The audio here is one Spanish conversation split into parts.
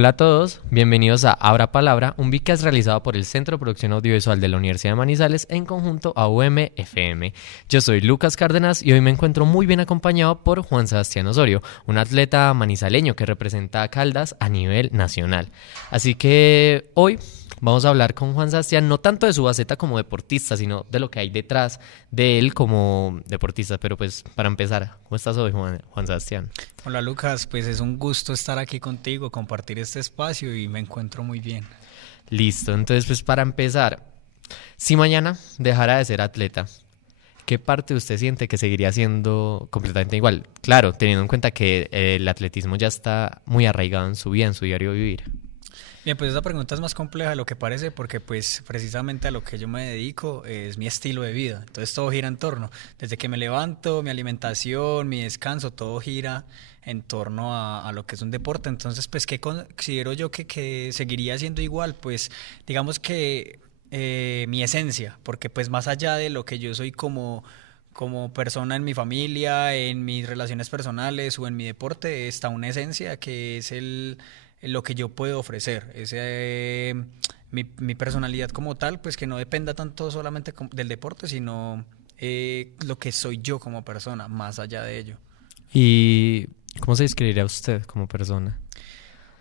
Hola a todos, bienvenidos a Abra Palabra, un podcast realizado por el Centro de Producción Audiovisual de la Universidad de Manizales en conjunto a UM-FM. Yo soy Lucas Cárdenas y hoy me encuentro muy bien acompañado por Juan Sebastián Osorio, un atleta manizaleño que representa a Caldas a nivel nacional. Así que hoy vamos a hablar con Juan Sebastián, no tanto de su faceta como deportista, sino de lo que hay detrás de él como deportista. Pero pues para empezar, ¿cómo estás hoy, Juan Sebastián? Hola Lucas, pues es un gusto estar aquí contigo, compartir este espacio y me encuentro muy bien. Listo, entonces pues para empezar, si mañana dejara de ser atleta, ¿qué parte usted siente que seguiría siendo completamente igual? Claro, teniendo en cuenta que el atletismo ya está muy arraigado en su vida, en su diario vivir. Bien, pues esta pregunta es más compleja de lo que parece porque pues precisamente a lo que yo me dedico es mi estilo de vida. Entonces todo gira en torno, desde que me levanto, mi alimentación, mi descanso, todo gira en torno a lo que es un deporte. Entonces pues ¿qué considero yo que seguiría siendo igual? Pues digamos que mi esencia, porque pues más allá de lo que yo soy como persona en mi familia, en mis relaciones personales o en mi deporte, está una esencia que es lo que yo puedo ofrecer. Mi personalidad como tal, pues que no dependa tanto solamente del deporte, sino lo que soy yo como persona, más allá de ello. ¿Y cómo se describiría usted como persona?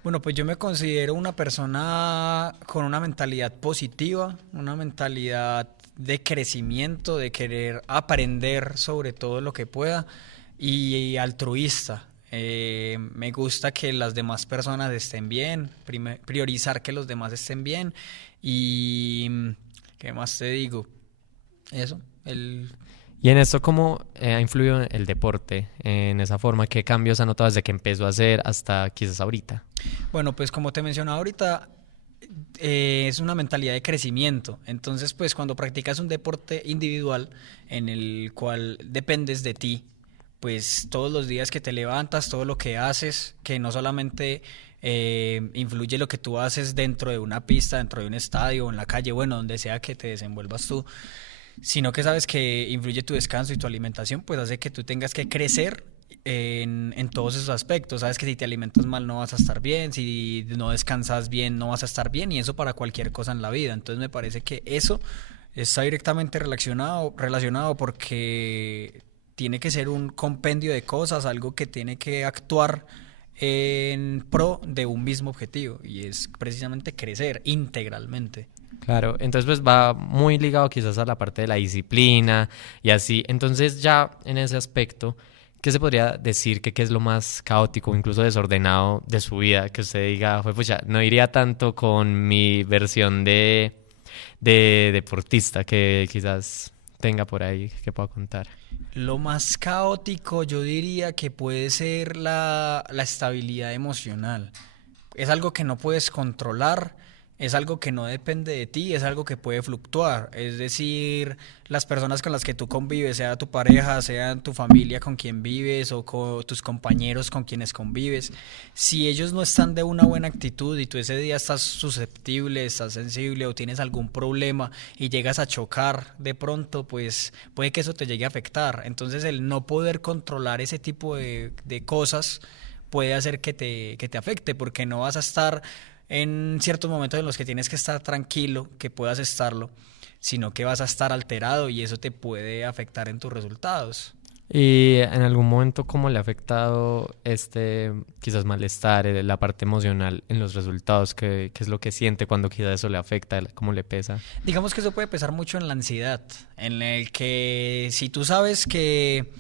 Bueno, pues yo me considero una persona con una mentalidad positiva, una mentalidad de crecimiento, de querer aprender sobre todo lo que pueda y altruista. Me gusta que las demás personas estén bien, priorizar que los demás estén bien y ¿qué más te digo? Eso, Y en esto, ¿cómo ha influido el deporte en esa forma? ¿Qué cambios ha notado desde que empezó a hacer hasta quizás ahorita? Bueno, pues como te mencionaba ahorita, es una mentalidad de crecimiento. Entonces, pues cuando practicas un deporte individual en el cual dependes de ti, pues todos los días que te levantas, todo lo que haces, que no solamente influye lo que tú haces dentro de una pista, dentro de un estadio, en la calle, bueno, donde sea que te desenvuelvas tú, sino que sabes que influye tu descanso y tu alimentación, pues hace que tú tengas que crecer en todos esos aspectos. Sabes que si te alimentas mal no vas a estar bien, si no descansas bien no vas a estar bien, y eso para cualquier cosa en la vida. Entonces me parece que eso está directamente relacionado porque tiene que ser un compendio de cosas, algo que tiene que actuar en pro de un mismo objetivo, y es precisamente crecer integralmente. Claro, entonces pues va muy ligado quizás a la parte de la disciplina y así. Entonces ya en ese aspecto, ¿qué se podría decir que qué es lo más caótico, incluso desordenado de su vida? Que usted diga, fue pucha, no iría tanto con mi versión de deportista que quizás tenga por ahí que pueda contar. Lo más caótico yo diría que puede ser la estabilidad emocional. Es algo que no puedes controlar, es algo que no depende de ti, es algo que puede fluctuar. Es decir, las personas con las que tú convives, sea tu pareja, sea tu familia con quien vives o con tus compañeros con quienes convives, si ellos no están de una buena actitud y tú ese día estás susceptible, estás sensible o tienes algún problema y llegas a chocar de pronto, pues puede que eso te llegue a afectar. Entonces el no poder controlar ese tipo de cosas puede hacer que te afecte, porque no vas a estar en ciertos momentos en los que tienes que estar tranquilo, que puedas estarlo, sino que vas a estar alterado y eso te puede afectar en tus resultados. Y en algún momento, ¿cómo le ha afectado este quizás malestar, la parte emocional en los resultados? ¿Qué es lo que siente cuando quizás eso le afecta? ¿Cómo le pesa? Digamos que eso puede pesar mucho en la ansiedad, en el que si tú sabes que,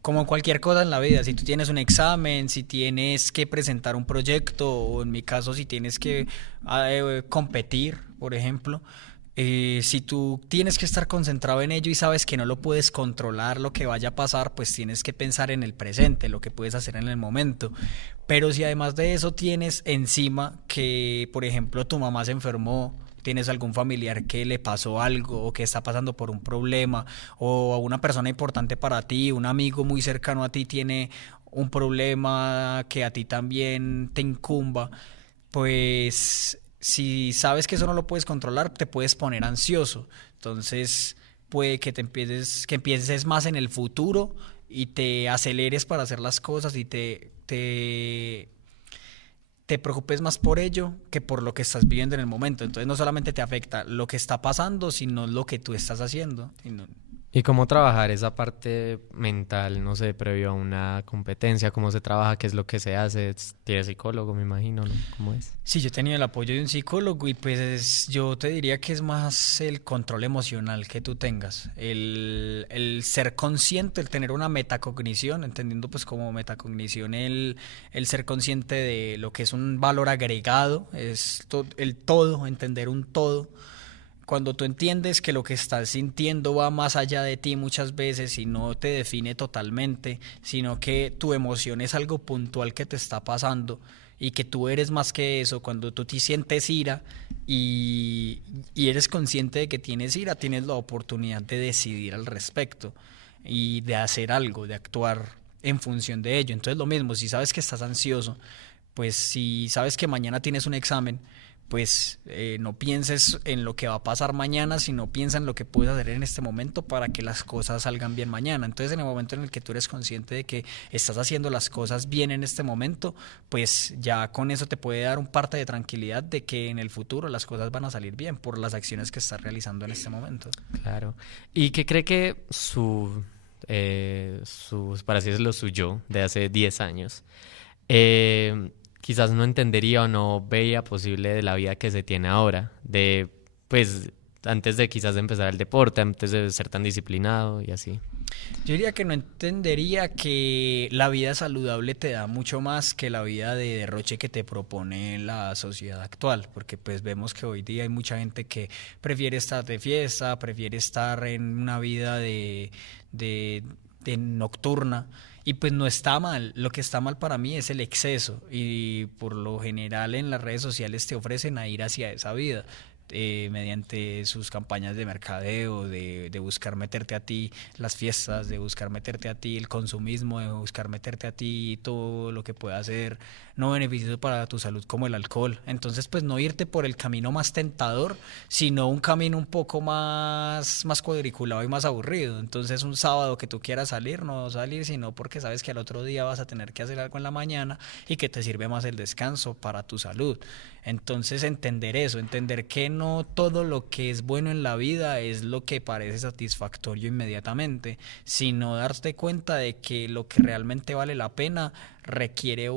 como cualquier cosa en la vida, si tú tienes un examen, si tienes que presentar un proyecto, o en mi caso si tienes que competir, por ejemplo, si tú tienes que estar concentrado en ello y sabes que no lo puedes controlar lo que vaya a pasar, pues tienes que pensar en el presente, lo que puedes hacer en el momento. Pero si además de eso tienes encima que, por ejemplo, tu mamá se enfermó, tienes algún familiar que le pasó algo o que está pasando por un problema, o a una persona importante para ti, un amigo muy cercano a ti tiene un problema que a ti también te incumba, pues si sabes que eso no lo puedes controlar, te puedes poner ansioso. Entonces puede que empieces más en el futuro y te aceleres para hacer las cosas y te preocupes más por ello que por lo que estás viviendo en el momento. Entonces no solamente te afecta lo que está pasando, sino lo que tú estás haciendo. ¿Y cómo trabajar esa parte mental, no sé, previo a una competencia? ¿Cómo se trabaja? ¿Qué es lo que se hace? ¿Tiene psicólogo, me imagino, no? ¿Cómo es? Sí, yo tenía el apoyo de un psicólogo y yo te diría que es más el control emocional que tú tengas, el ser consciente, el tener una metacognición, entendiendo pues como metacognición el ser consciente de lo que es un valor agregado, el todo, entender un todo. Cuando tú entiendes que lo que estás sintiendo va más allá de ti muchas veces y no te define totalmente, sino que tu emoción es algo puntual que te está pasando y que tú eres más que eso, cuando tú te sientes ira y eres consciente de que tienes ira, tienes la oportunidad de decidir al respecto y de hacer algo, de actuar en función de ello. Entonces lo mismo, si sabes que estás ansioso, pues si sabes que mañana tienes un examen, pues no pienses en lo que va a pasar mañana, sino piensa en lo que puedes hacer en este momento para que las cosas salgan bien mañana. Entonces, en el momento en el que tú eres consciente de que estás haciendo las cosas bien en este momento, pues ya con eso te puede dar un parte de tranquilidad de que en el futuro las cosas van a salir bien por las acciones que estás realizando en este momento. Claro. ¿Y qué cree que para así decirlo, su yo de hace 10 años, quizás no entendería o no veía posible de la vida que se tiene ahora, pues, antes de quizás de empezar el deporte, antes de ser tan disciplinado y así? Yo diría que no entendería que la vida saludable te da mucho más que la vida de derroche que te propone la sociedad actual, porque pues vemos que hoy día hay mucha gente que prefiere estar de fiesta, prefiere estar en una vida de nocturna. Y pues no está mal, lo que está mal para mí es el exceso y por lo general en las redes sociales te ofrecen a ir hacia esa vida. Mediante sus campañas de mercadeo, de buscar meterte a ti las fiestas, de buscar meterte a ti el consumismo, de buscar meterte a ti todo lo que pueda ser no beneficioso para tu salud como el alcohol. Entonces pues no irte por el camino más tentador, sino un camino un poco más cuadriculado y más aburrido. Entonces un sábado que tú quieras salir, no salir sino porque sabes que al otro día vas a tener que hacer algo en la mañana y que te sirve más el descanso para tu salud. Entonces entender eso, entender que no todo lo que es bueno en la vida es lo que parece satisfactorio inmediatamente, sino darte cuenta de que lo que realmente vale la pena requiere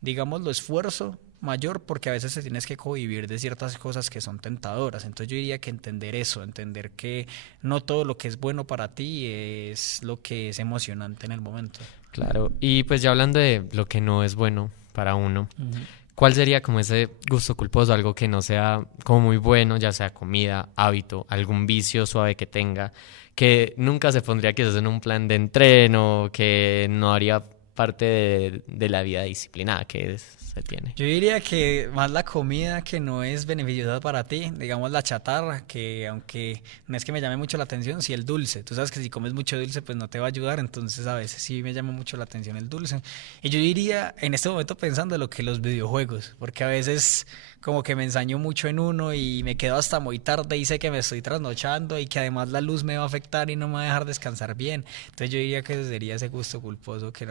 digámoslo, esfuerzo mayor porque a veces te tienes que convivir de ciertas cosas que son tentadoras. Entonces yo diría que entender eso, entender que no todo lo que es bueno para ti es lo que es emocionante en el momento. Claro, y pues ya hablando de lo que no es bueno para uno, Uh-huh. ¿cuál sería como ese gusto culposo, algo que no sea como muy bueno, ya sea comida, hábito, algún vicio suave que tenga, que nunca se pondría quizás en un plan de entreno, que no haría parte de la vida disciplinada se tiene? Yo diría que más la comida que no es beneficiosa para ti, digamos la chatarra, que aunque no es que me llame mucho la atención, sí el dulce. Tú sabes que si comes mucho dulce pues no te va a ayudar, entonces a veces sí me llama mucho la atención el dulce. Y yo diría en este momento pensando lo que los videojuegos, porque a veces como que me ensaño mucho en uno y me quedo hasta muy tarde y sé que me estoy trasnochando y que además la luz me va a afectar y no me va a dejar descansar bien. Entonces yo diría que ese sería ese gusto culposo que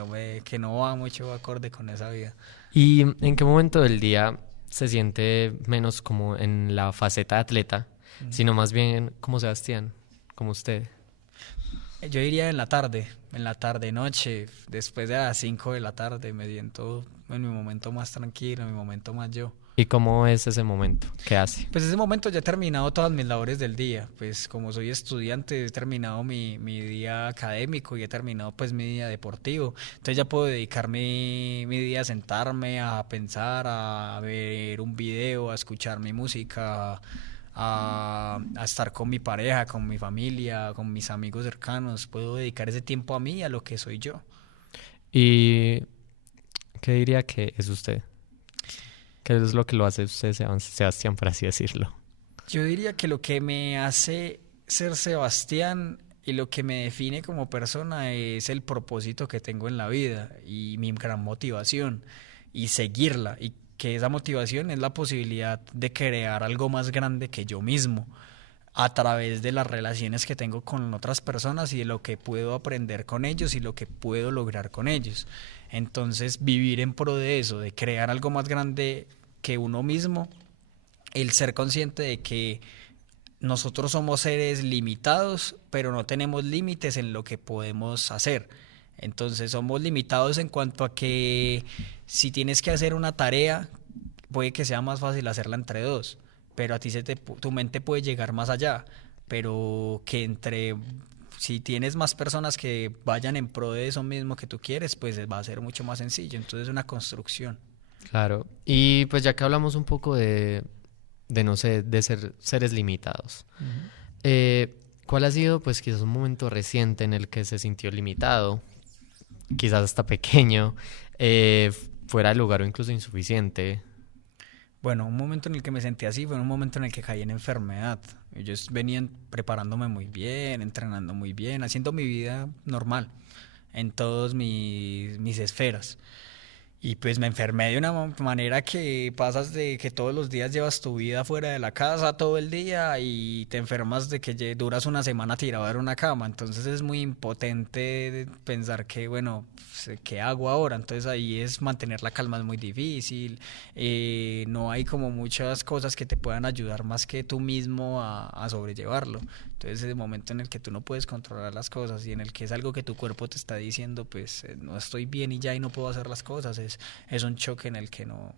no va mucho acorde con esa vida. ¿Y en qué momento del día se siente menos como en la faceta de atleta, sino más bien como Sebastián, como usted? Yo diría en la tarde, noche, después de las 5 de la tarde, me siento en mi momento más tranquilo, en mi momento más yo. ¿Y cómo es ese momento? ¿Qué hace? Pues ese momento ya he terminado todas mis labores del día, pues como soy estudiante he terminado mi día académico y he terminado pues mi día deportivo, entonces ya puedo dedicar mi día a sentarme, a pensar, a ver un video, a escuchar mi música, a estar con mi pareja, con mi familia, con mis amigos cercanos, puedo dedicar ese tiempo a mí, a lo que soy yo. ¿Y qué diría que es usted? ¿Qué es lo que lo hace usted, Sebastián, por así decirlo? Yo diría que lo que me hace ser Sebastián y lo que me define como persona es el propósito que tengo en la vida y mi gran motivación y seguirla y que esa motivación es la posibilidad de crear algo más grande que yo mismo. a través de las relaciones que tengo con otras personas y de lo que puedo aprender con ellos y lo que puedo lograr con ellos. Entonces, vivir en pro de eso, de crear algo más grande que uno mismo, el ser consciente de que nosotros somos seres limitados, pero no tenemos límites en lo que podemos hacer. Entonces somos limitados en cuanto a que si tienes que hacer una tarea, puede que sea más fácil hacerla entre dos, pero a ti tu mente puede llegar más allá, pero que si tienes más personas que vayan en pro de eso mismo que tú quieres, pues va a ser mucho más sencillo. Entonces es una construcción. Claro, y pues ya que hablamos un poco de no sé, de ser seres limitados, ¿cuál ha sido pues quizás un momento reciente en el que se sintió limitado, quizás hasta pequeño, fuera de lugar o incluso insuficiente? Bueno, un momento en el que me sentí así fue un momento en el que caí en enfermedad. Yo venía preparándome muy bien, entrenando muy bien, haciendo mi vida normal en todas mis esferas. Y pues me enfermé de una manera que pasas de que todos los días llevas tu vida fuera de la casa todo el día y te enfermas de que duras una semana tirado en una cama. Entonces es muy impotente pensar que, bueno, pues, ¿qué hago ahora? Entonces ahí es mantener la calma es muy difícil. No hay como muchas cosas que te puedan ayudar más que tú mismo a sobrellevarlo. Entonces, es el momento en el que tú no puedes controlar las cosas y en el que es algo que tu cuerpo te está diciendo, pues no estoy bien y ya y no puedo hacer las cosas. Es un choque en el que no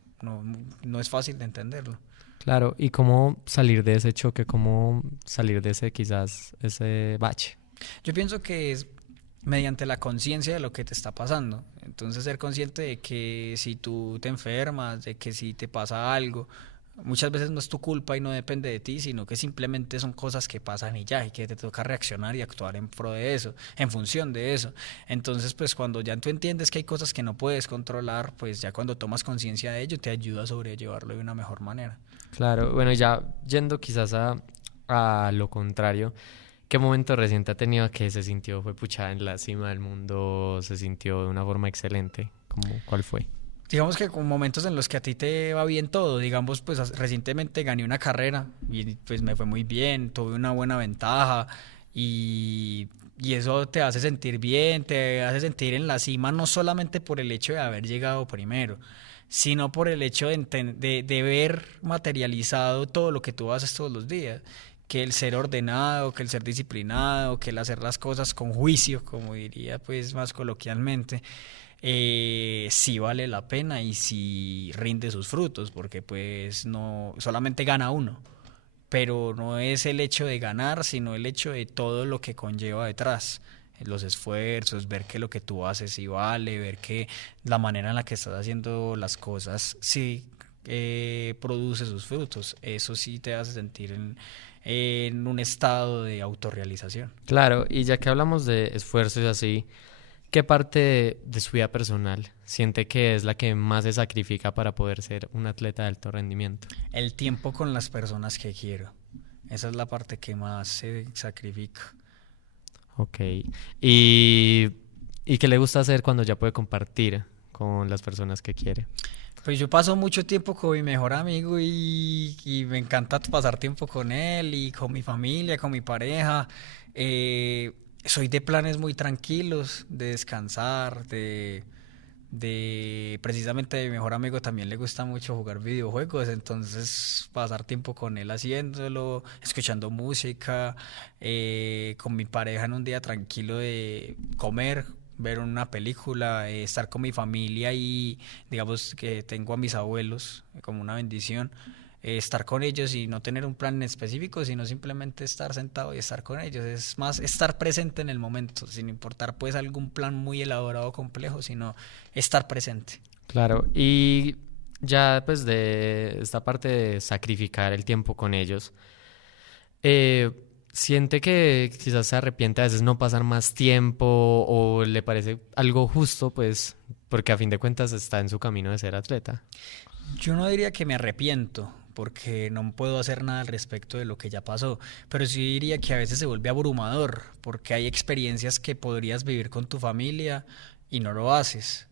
es fácil de entenderlo. Claro, ¿y cómo salir de ese choque? ¿Cómo salir de ese quizás, ese bache? Yo pienso que es mediante la conciencia de lo que te está pasando. Entonces, ser consciente de que si tú te enfermas, de que si te pasa algo, muchas veces no es tu culpa y no depende de ti, sino que simplemente son cosas que pasan y ya, y que te toca reaccionar y actuar en pro de eso, en función de eso. Entonces, pues cuando ya tú entiendes que hay cosas que no puedes controlar, pues ya cuando tomas conciencia de ello te ayuda a sobrellevarlo de una mejor manera. Claro, bueno, ya yendo quizás a lo contrario, ¿qué momento reciente ha tenido que se sintió, fue puchada en la cima del mundo, se sintió de una forma excelente? ¿Cuál fue? Digamos que con momentos en los que a ti te va bien todo, digamos, pues recientemente gané una carrera y pues me fue muy bien, tuve una buena ventaja y eso te hace sentir bien, te hace sentir en la cima, no solamente por el hecho de haber llegado primero, sino por el hecho de ver materializado todo lo que tú haces todos los días, que el ser ordenado, que el ser disciplinado, que el hacer las cosas con juicio, como diría pues más coloquialmente, sí vale la pena y sí rinde sus frutos, porque pues no solamente gana uno, pero no es el hecho de ganar, sino el hecho de todo lo que conlleva detrás, los esfuerzos, ver que lo que tú haces sí vale, ver que la manera en la que estás haciendo las cosas sí produce sus frutos. Eso sí te hace sentir en un estado de autorrealización. Claro, y ya que hablamos de esfuerzos así, ¿qué parte de su vida personal siente que es la que más se sacrifica para poder ser un atleta de alto rendimiento? El tiempo con las personas que quiero. Esa es la parte que más se sacrifica. Ok. ¿Y qué le gusta hacer cuando ya puede compartir con las personas que quiere? Pues yo paso mucho tiempo con mi mejor amigo y me encanta pasar tiempo con él y con mi familia, con mi pareja. Soy de planes muy tranquilos, de descansar, precisamente a mi mejor amigo también le gusta mucho jugar videojuegos, entonces pasar tiempo con él haciéndolo, escuchando música, con mi pareja en un día tranquilo de comer, ver una película, estar con mi familia y digamos que tengo a mis abuelos como una bendición, estar con ellos y no tener un plan en específico, sino simplemente estar sentado y estar con ellos. Es más estar presente en el momento, sin importar pues algún plan muy elaborado o complejo, sino estar presente. Claro, y ya pues de esta parte de sacrificar el tiempo con ellos, ¿siente que quizás se arrepiente a veces no pasar más tiempo o le parece algo justo, pues, porque a fin de cuentas está en su camino de ser atleta? Yo no diría que me arrepiento, porque no puedo hacer nada al respecto de lo que ya pasó, pero sí diría que a veces se vuelve abrumador, porque hay experiencias que podrías vivir con tu familia y no lo haces,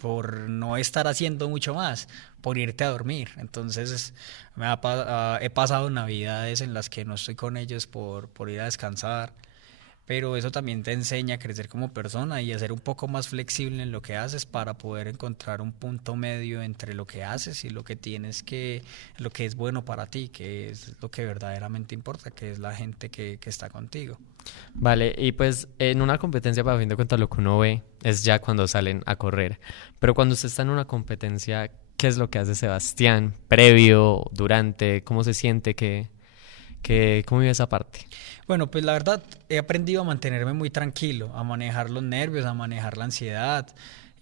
por no estar haciendo mucho más, por irte a dormir. Entonces he pasado navidades en las que no estoy con ellos por ir a descansar, pero eso también te enseña a crecer como persona y a ser un poco más flexible en lo que haces para poder encontrar un punto medio entre lo que haces y lo que lo que es bueno para ti, que es lo que verdaderamente importa, que es la gente que está contigo. Vale, y pues en una competencia, para fin de cuentas, lo que uno ve es ya cuando salen a correr. Pero cuando usted está en una competencia, ¿qué es lo que hace Sebastián? ¿Previo, durante? ¿Cómo se siente? ¿Cómo vive esa parte? Bueno, pues la verdad he aprendido a mantenerme muy tranquilo, a manejar los nervios, a manejar la ansiedad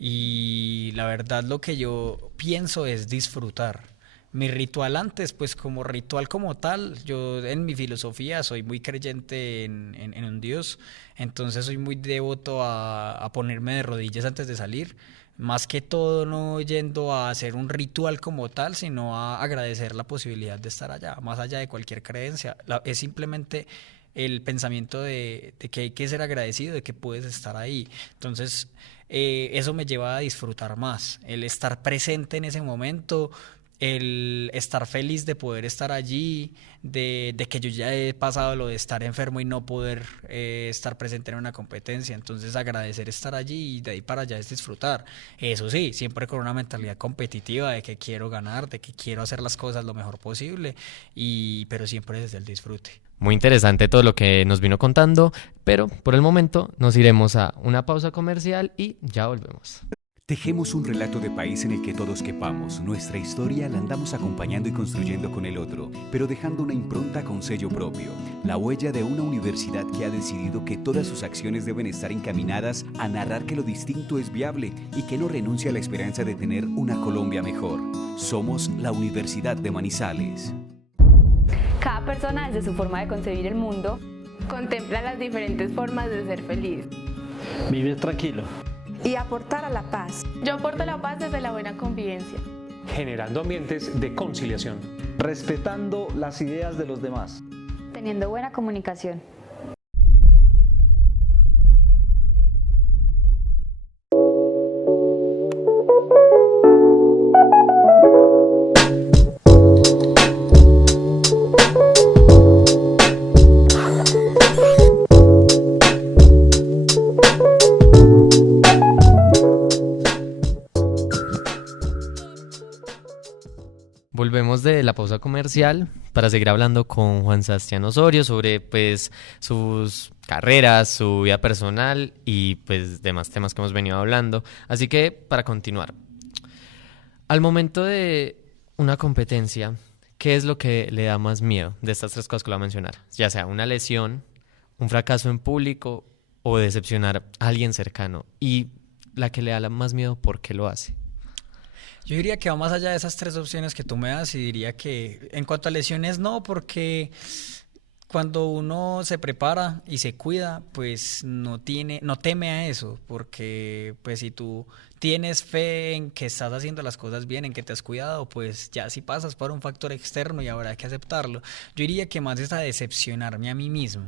y la verdad lo que yo pienso es disfrutar. Mi ritual antes, pues como ritual como tal, yo en mi filosofía soy muy creyente en un Dios, entonces soy muy devoto a ponerme de rodillas antes de salir, más que todo no yendo a hacer un ritual como tal, sino a agradecer la posibilidad de estar allá, más allá de cualquier creencia. Es simplemente el pensamiento de que hay que ser agradecido de que puedes estar ahí. Entonces, eso me lleva a disfrutar más, el estar presente en ese momento, el estar feliz de poder estar allí, de que yo ya he pasado lo de estar enfermo y no poder estar presente en una competencia, entonces agradecer estar allí y de ahí para allá es disfrutar. Eso sí, siempre con una mentalidad competitiva de que quiero ganar, de que quiero hacer las cosas lo mejor posible, pero siempre desde el disfrute. Muy interesante todo lo que nos vino contando, pero por el momento nos iremos a una pausa comercial y ya volvemos. Tejemos un relato de país en el que todos quepamos. Nuestra historia la andamos acompañando y construyendo con el otro, pero dejando una impronta con sello propio. La huella de una universidad que ha decidido que todas sus acciones deben estar encaminadas a narrar que lo distinto es viable y que no renuncia a la esperanza de tener una Colombia mejor. Somos la Universidad de Manizales. Cada persona, desde su forma de concebir el mundo, contempla las diferentes formas de ser feliz. Vivir tranquilo. Y aportar a la paz. Yo aporto la paz desde la buena convivencia. Generando ambientes de conciliación. Respetando las ideas de los demás. Teniendo buena comunicación. Volvemos de la pausa comercial para seguir hablando con Juan Sebastián Osorio sobre pues sus carreras, su vida personal y pues demás temas que hemos venido hablando. Así que para continuar, al momento de una competencia, ¿qué es lo que le da más miedo de estas tres cosas que le voy a mencionar? Ya sea una lesión, un fracaso en público o decepcionar a alguien cercano. Y la que le da más miedo, ¿por qué lo hace? Yo diría que va más allá de esas tres opciones que tú me das y diría que en cuanto a lesiones no, porque cuando uno se prepara y se cuida, pues no teme a eso, porque pues si tú tienes fe en que estás haciendo las cosas bien, en que te has cuidado, pues ya si pasas por un factor externo y ahora hay que aceptarlo. Yo diría que más es a decepcionarme a mí mismo,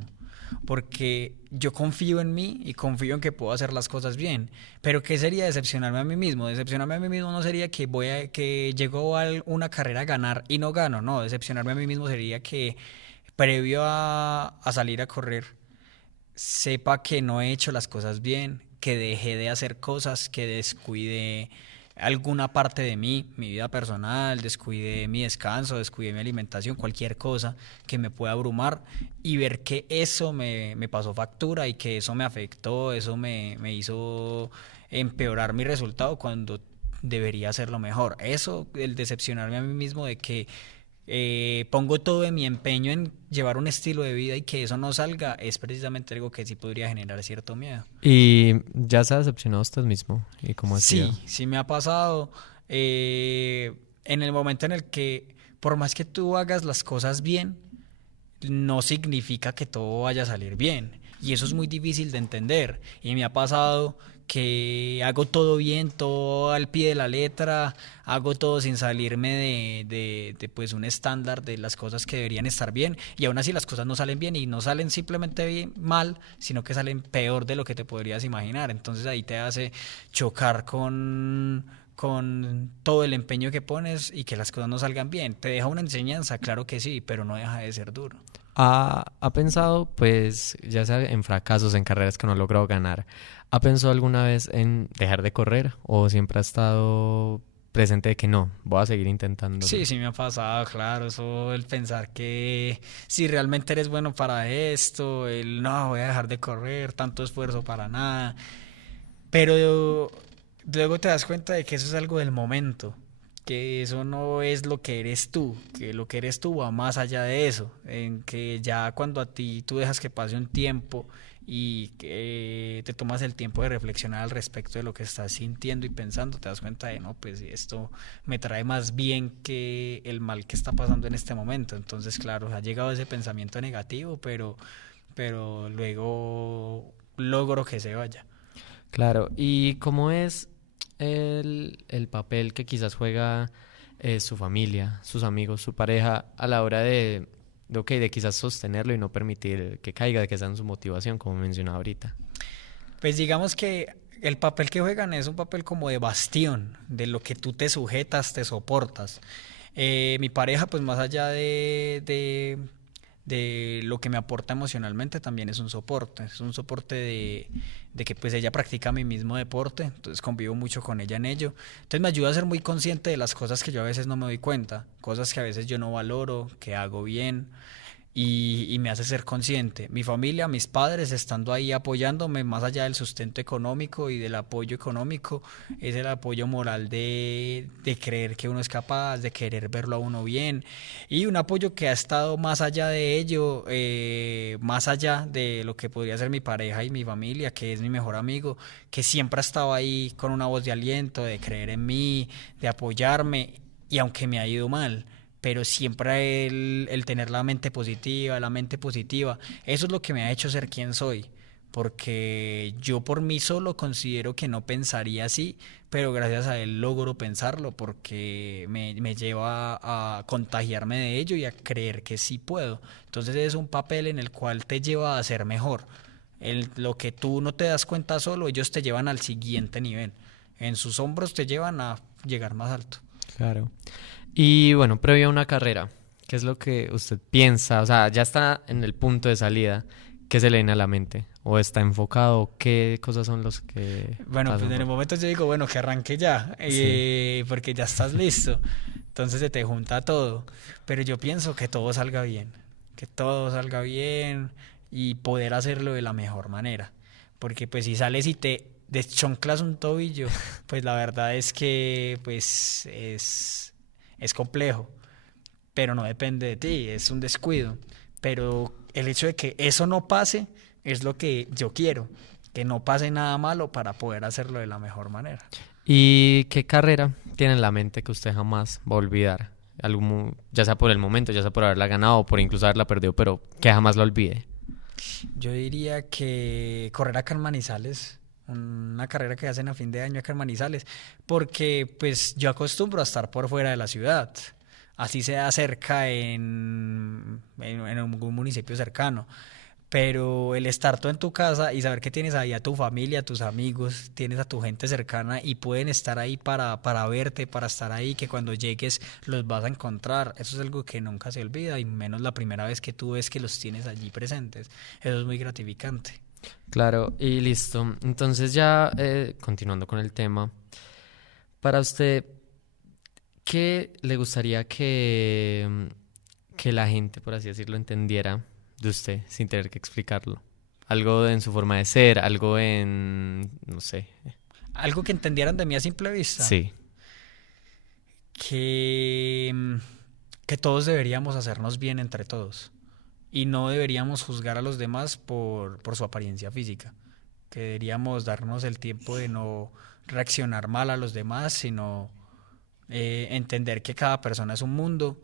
porque yo confío en mí y confío en que puedo hacer las cosas bien. Pero ¿qué sería decepcionarme a mí mismo? Decepcionarme a mí mismo no sería que llego a una carrera a ganar y no gano, no, decepcionarme a mí mismo sería que previo a salir a correr sepa que no he hecho las cosas bien, que dejé de hacer cosas, que descuidé alguna parte de mí, mi vida personal, descuidé mi descanso, descuidé mi alimentación, cualquier cosa que me pueda abrumar y ver que eso me pasó factura y que eso me afectó, eso me hizo empeorar mi resultado cuando debería hacerlo mejor. Eso, el decepcionarme a mí mismo de que pongo todo de mi empeño en llevar un estilo de vida y que eso no salga, es precisamente algo que sí podría generar cierto miedo. ¿Y ya se ha decepcionado usted mismo? ¿Y cómo ha sido? Sí me ha pasado. En el momento en el que, por más que tú hagas las cosas bien, no significa que todo vaya a salir bien. Y eso es muy difícil de entender. Y me ha pasado que hago todo bien, todo al pie de la letra, hago todo sin salirme de pues un estándar de las cosas que deberían estar bien, y aún así las cosas no salen bien, y no salen simplemente mal, sino que salen peor de lo que te podrías imaginar. Entonces ahí te hace chocar con todo el empeño que pones y que las cosas no salgan bien. ¿Te deja una enseñanza? Claro que sí, pero no deja de ser duro. ¿Ha pensado, pues, ya sea en fracasos, en carreras que no ha logrado ganar, ha pensado alguna vez en dejar de correr o siempre ha estado presente de que no, voy a seguir intentando? Sí, sí me ha pasado, claro, eso, el pensar que si realmente eres bueno para esto, el no, voy a dejar de correr, tanto esfuerzo para nada, pero luego te das cuenta de que eso es algo del momento, que eso no es lo que eres tú, que lo que eres tú va más allá de eso, en que ya cuando a ti tú dejas que pase un tiempo y que te tomas el tiempo de reflexionar al respecto de lo que estás sintiendo y pensando, te das cuenta de, no, pues esto me trae más bien que el mal que está pasando en este momento. Entonces, claro, ha llegado ese pensamiento negativo, pero luego logro que se vaya. Claro, ¿y cómo es el papel que quizás juega su familia, sus amigos, su pareja a la hora de quizás sostenerlo y no permitir que caiga, de que sea en su motivación, como mencionaba ahorita? Pues digamos que el papel que juegan es un papel como de bastión, de lo que tú te sujetas, te soportas. Mi pareja, pues más allá de lo que me aporta emocionalmente, también es un soporte de que pues ella practica mi mismo deporte, entonces convivo mucho con ella en ello, entonces me ayuda a ser muy consciente de las cosas que yo a veces no me doy cuenta, cosas que a veces yo no valoro, que hago bien, y me hace ser consciente. Mi familia, mis padres estando ahí apoyándome, más allá del sustento económico y del apoyo económico, es el apoyo moral de creer que uno es capaz, de querer verlo a uno bien, y un apoyo que ha estado más allá de ello, más allá de lo que podría ser mi pareja y mi familia, que es mi mejor amigo, que siempre ha estado ahí con una voz de aliento, de creer en mí, de apoyarme, y aunque me ha ido mal, pero siempre el tener la mente positiva, eso es lo que me ha hecho ser quien soy, porque yo por mí solo considero que no pensaría así, pero gracias a él logro pensarlo, porque me lleva a contagiarme de ello y a creer que sí puedo. Entonces es un papel en el cual te lleva a ser mejor. Lo que tú no te das cuenta solo, ellos te llevan al siguiente nivel. En sus hombros te llevan a llegar más alto. Claro. Y bueno, previo a una carrera, ¿qué es lo que usted piensa? O sea, ya está en el punto de salida, ¿qué se le viene a la mente? ¿O está enfocado? ¿Qué cosas son los que Bueno, pues pasan en el por- momento yo digo, bueno, que arranque ya, Sí. porque ya estás listo. Entonces se te junta todo. Pero yo pienso que todo salga bien, y poder hacerlo de la mejor manera. Porque pues si sales y te deschonclas un tobillo, pues la verdad es que pues es complejo, pero no depende de ti, es un descuido. Pero el hecho de que eso no pase es lo que yo quiero, que no pase nada malo para poder hacerlo de la mejor manera. ¿Y qué carrera tiene en la mente que usted jamás va a olvidar? Ya sea por el momento, ya sea por haberla ganado o por incluso haberla perdido, pero que jamás la olvide. Yo diría que correr acá en Manizales, una carrera que hacen a fin de año acá en Manizales, porque pues yo acostumbro a estar por fuera de la ciudad, así sea cerca en algún municipio cercano, pero el estar tú en tu casa y saber que tienes ahí a tu familia, a tus amigos, tienes a tu gente cercana y pueden estar ahí para verte, para estar ahí, que cuando llegues los vas a encontrar, eso es algo que nunca se olvida, y menos la primera vez que tú ves que los tienes allí presentes, eso es muy gratificante. Claro, y listo. Entonces ya continuando con el tema, para usted, ¿qué le gustaría que la gente, por así decirlo, entendiera de usted sin tener que explicarlo? Algo en su forma de ser, algo en, no sé. Algo que entendieran de mí a simple vista. Sí, Que todos deberíamos hacernos bien entre todos y no deberíamos juzgar a los demás por su apariencia física, que deberíamos darnos el tiempo de no reaccionar mal a los demás, sino entender que cada persona es un mundo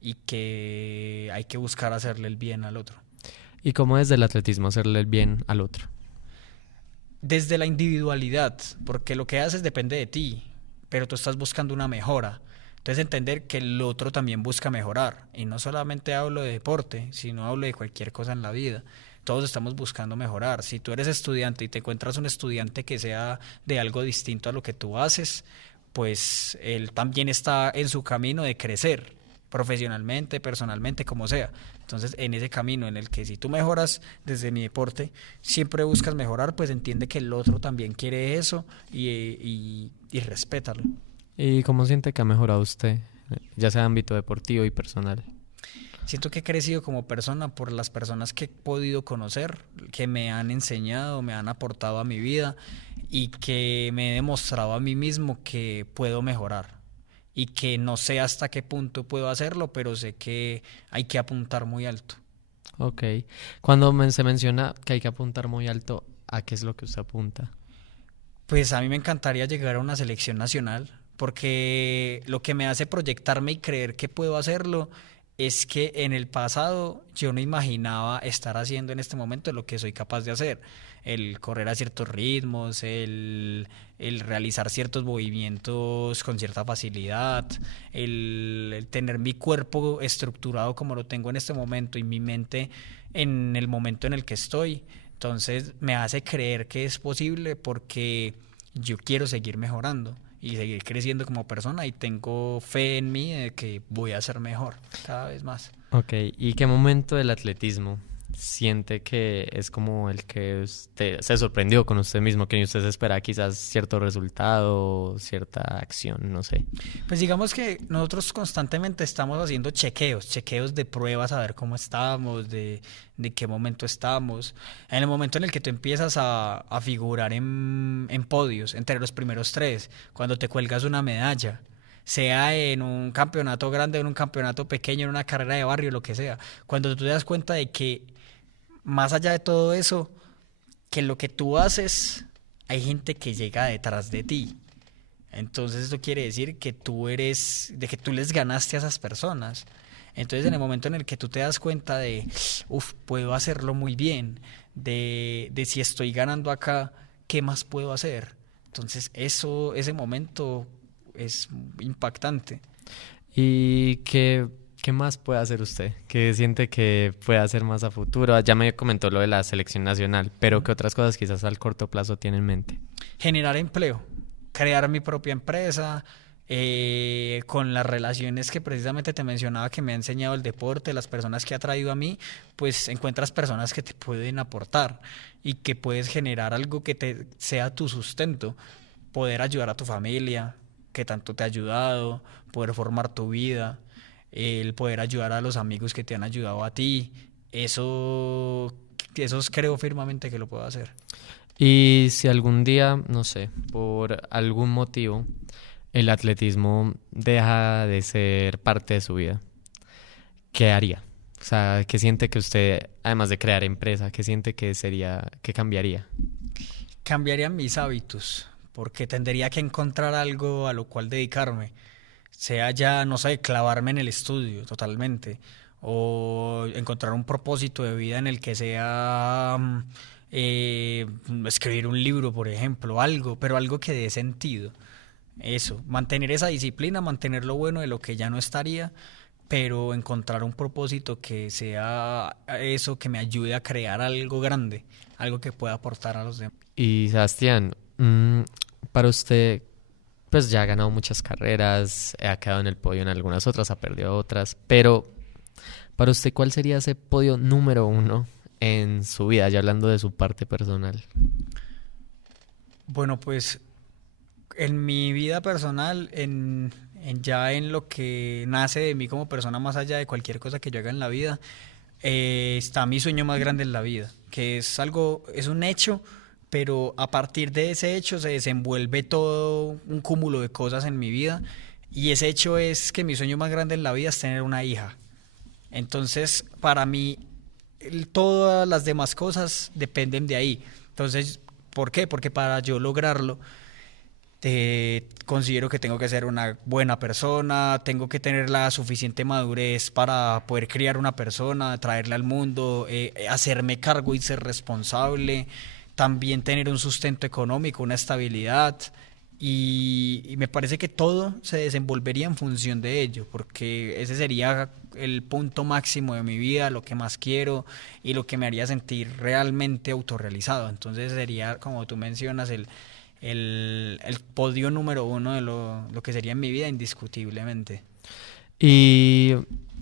y que hay que buscar hacerle el bien al otro. ¿y cómo desde el atletismo hacerle el bien al otro? desde la individualidad, porque lo que haces depende de ti, pero tú estás buscando una mejora. Entonces entender que el otro también busca mejorar, y no solamente hablo de deporte, sino hablo de cualquier cosa en la vida. Todos estamos buscando mejorar. Si tú eres estudiante y te encuentras un estudiante que sea de algo distinto a lo que tú haces, pues él también está en su camino de crecer, profesionalmente, personalmente, como sea. Entonces, en ese camino en el que si tú mejoras desde mi deporte, siempre buscas mejorar, pues entiende que el otro también quiere eso y respétalo. ¿Y cómo siente que ha mejorado usted, ya sea en ámbito deportivo y personal? Siento que he crecido como persona por las personas que he podido conocer, que me han enseñado, me han aportado a mi vida y que me he demostrado a mí mismo que puedo mejorar y que no sé hasta qué punto puedo hacerlo, pero sé que hay que apuntar muy alto. Ok. Cuando se menciona que hay que apuntar muy alto, ¿a qué es lo que usted apunta? Pues a mí me encantaría llegar a una selección nacional, porque lo que me hace proyectarme y creer que puedo hacerlo es que en el pasado yo no imaginaba estar haciendo en este momento lo que soy capaz de hacer. El correr a ciertos ritmos, el realizar ciertos movimientos con cierta facilidad, el tener mi cuerpo estructurado como lo tengo en este momento y mi mente en el momento en el que estoy. Entonces me hace creer que es posible porque yo quiero seguir mejorando y seguir creciendo como persona y tengo fe en mí de que voy a ser mejor cada vez más. Ok, ¿y qué momento del atletismo siente que es como el que usted se sorprendió con usted mismo, que usted se espera quizás cierto resultado, cierta acción, no sé? Pues digamos que nosotros constantemente estamos haciendo chequeos de pruebas, a ver cómo estamos, de qué momento estamos. En el momento en el que tú empiezas a figurar en podios, entre los primeros 3, cuando te cuelgas una medalla, sea en un campeonato grande, en un campeonato pequeño, en una carrera de barrio, lo que sea, cuando tú te das cuenta de que más allá de todo eso, que lo que tú haces, hay gente que llega detrás de ti. Entonces eso quiere decir que tú les ganaste a esas personas. Entonces en el momento en el que tú te das cuenta de, puedo hacerlo muy bien, de si estoy ganando acá, ¿qué más puedo hacer? Entonces ese momento es impactante. ¿Y qué más puede hacer usted? ¿Qué siente que puede hacer más a futuro? Ya me comentó lo de la selección nacional, pero ¿qué otras cosas quizás al corto plazo tiene en mente? Generar empleo, crear mi propia empresa, con las relaciones que precisamente te mencionaba que me ha enseñado el deporte, las personas que ha traído a mí, pues encuentras personas que te pueden aportar y que puedes generar algo que te sea tu sustento, poder ayudar a tu familia, que tanto te ha ayudado, poder formar tu vida, el poder ayudar a los amigos que te han ayudado a ti, eso creo firmemente que lo puedo hacer. Y si algún día, no sé, por algún motivo, el atletismo deja de ser parte de su vida, ¿qué haría? O sea, ¿qué siente que usted, además de crear empresa, qué siente que cambiaría? Cambiaría mis hábitos, porque tendría que encontrar algo a lo cual dedicarme, sea ya, no sé, clavarme en el estudio totalmente, o encontrar un propósito de vida en el que sea escribir un libro, por ejemplo, pero algo que dé sentido. Eso, mantener esa disciplina, mantener lo bueno de lo que ya no estaría, pero encontrar un propósito que sea eso, que me ayude a crear algo grande, algo que pueda aportar a los demás. Y Sebastián, para usted, pues ya ha ganado muchas carreras, ha quedado en el podio en algunas otras, ha perdido otras, pero para usted, ¿cuál sería ese podio número 1 en su vida, ya hablando de su parte personal? Bueno, pues en mi vida personal, en lo que nace de mí como persona, más allá de cualquier cosa que yo haga en la vida, está mi sueño más grande en la vida, que es un hecho, pero a partir de ese hecho se desenvuelve todo un cúmulo de cosas en mi vida, y ese hecho es que mi sueño más grande en la vida es tener una hija. Entonces, para mí, todas las demás cosas dependen de ahí. Entonces, ¿por qué? Porque para yo lograrlo, considero que tengo que ser una buena persona, tengo que tener la suficiente madurez para poder criar una persona, traerla al mundo, hacerme cargo y ser responsable. también tener un sustento económico, una estabilidad, y me parece que todo se desenvolvería en función de ello, porque ese sería el punto máximo de mi vida, lo que más quiero y lo que me haría sentir realmente autorrealizado. Entonces sería, como tú mencionas, el podio número uno de lo que sería en mi vida, indiscutiblemente. Y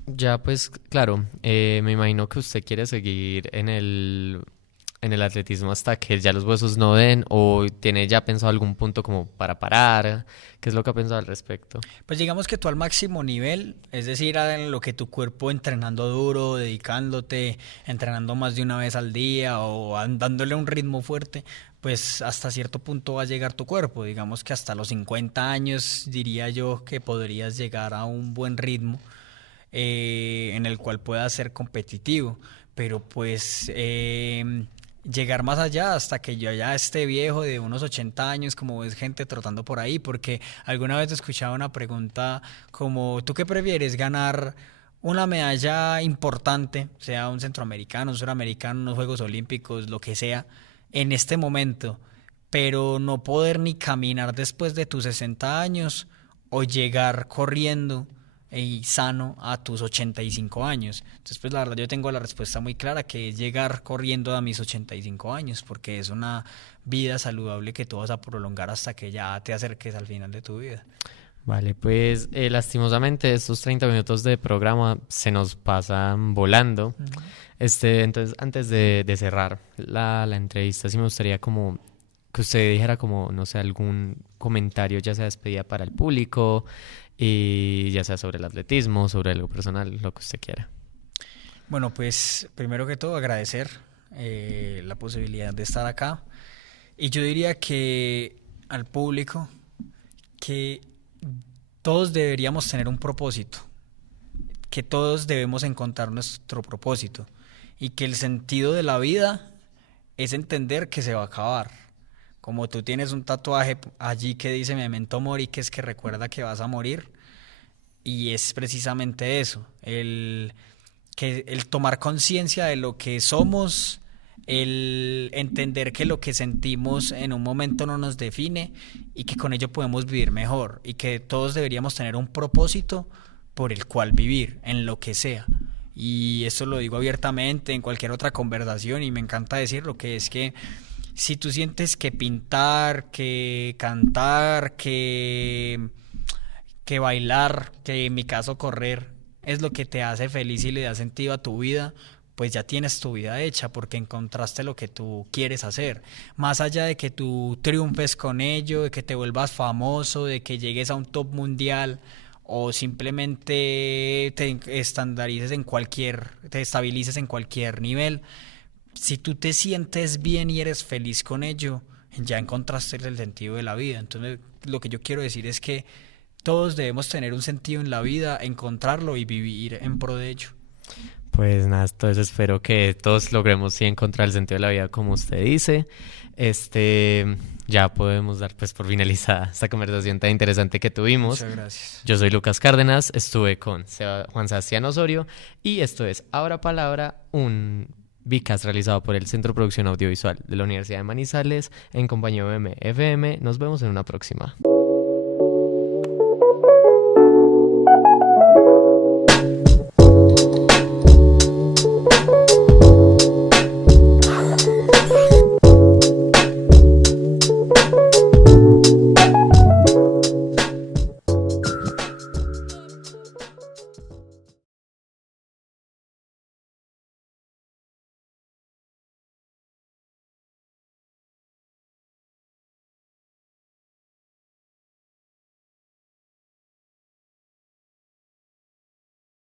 ya pues, claro, me imagino que usted quiere seguir en el atletismo hasta que ya los huesos no den, o tiene ya pensado algún punto como para parar. ¿Qué es lo que ha pensado al respecto? Pues digamos que tú al máximo nivel, es decir, a lo que tu cuerpo entrenando duro, dedicándote, entrenando más de una vez al día o dándole un ritmo fuerte, pues hasta cierto punto va a llegar tu cuerpo. Digamos que hasta los 50 años diría yo que podrías llegar a un buen ritmo en el cual puedas ser competitivo, pero pues llegar más allá hasta que yo ya esté viejo de unos 80 años, como ves gente trotando por ahí, porque alguna vez escuchaba una pregunta como, ¿tú qué prefieres? ¿Ganar una medalla importante, sea un centroamericano, un suramericano, unos Juegos Olímpicos, lo que sea, en este momento, pero no poder ni caminar después de tus 60 años, o llegar corriendo y sano a tus 85 años? Entonces, pues la verdad yo tengo la respuesta muy clara, que es llegar corriendo a mis 85 años, porque es una vida saludable que tú vas a prolongar hasta que ya te acerques al final de tu vida. Vale, pues lastimosamente estos 30 minutos de programa se nos pasan volando. Entonces, antes de cerrar la entrevista, sí me gustaría como que usted dijera como, no sé, algún comentario, ya sea despedida para el público, y ya sea sobre el atletismo, sobre algo personal, lo que usted quiera. Bueno, pues primero que todo agradecer la posibilidad de estar acá, y yo diría que al público que todos deberíamos tener un propósito, que todos debemos encontrar nuestro propósito, y que el sentido de la vida es entender que se va a acabar. Como tú tienes un tatuaje allí que dice Memento Mori, que es que recuerda que vas a morir, y es precisamente eso, el tomar conciencia de lo que somos, el entender que lo que sentimos en un momento no nos define, y que con ello podemos vivir mejor, y que todos deberíamos tener un propósito por el cual vivir, en lo que sea. Y esto lo digo abiertamente en cualquier otra conversación, y me encanta decirlo, que es que si tú sientes que pintar, que cantar, que bailar, que en mi caso correr, es lo que te hace feliz y le da sentido a tu vida, pues ya tienes tu vida hecha, porque encontraste lo que tú quieres hacer. Más allá de que tú triunfes con ello, de que te vuelvas famoso, de que llegues a un top mundial, o simplemente te estandarices te estabilices en cualquier nivel, si tú te sientes bien y eres feliz con ello, ya encontraste el sentido de la vida. Entonces, lo que yo quiero decir es que todos debemos tener un sentido en la vida, encontrarlo y vivir en pro de ello. Pues nada, entonces espero que todos logremos sí encontrar el sentido de la vida, como usted dice. Ya podemos dar pues por finalizada esta conversación tan interesante que tuvimos. Muchas gracias. Yo soy Lucas Cárdenas, estuve con Juan Sebastián Osorio, y esto es Ahora Palabra, un Vicas realizado por el Centro de Producción Audiovisual de la Universidad de Manizales en compañía de UMFM. Nos vemos en una próxima.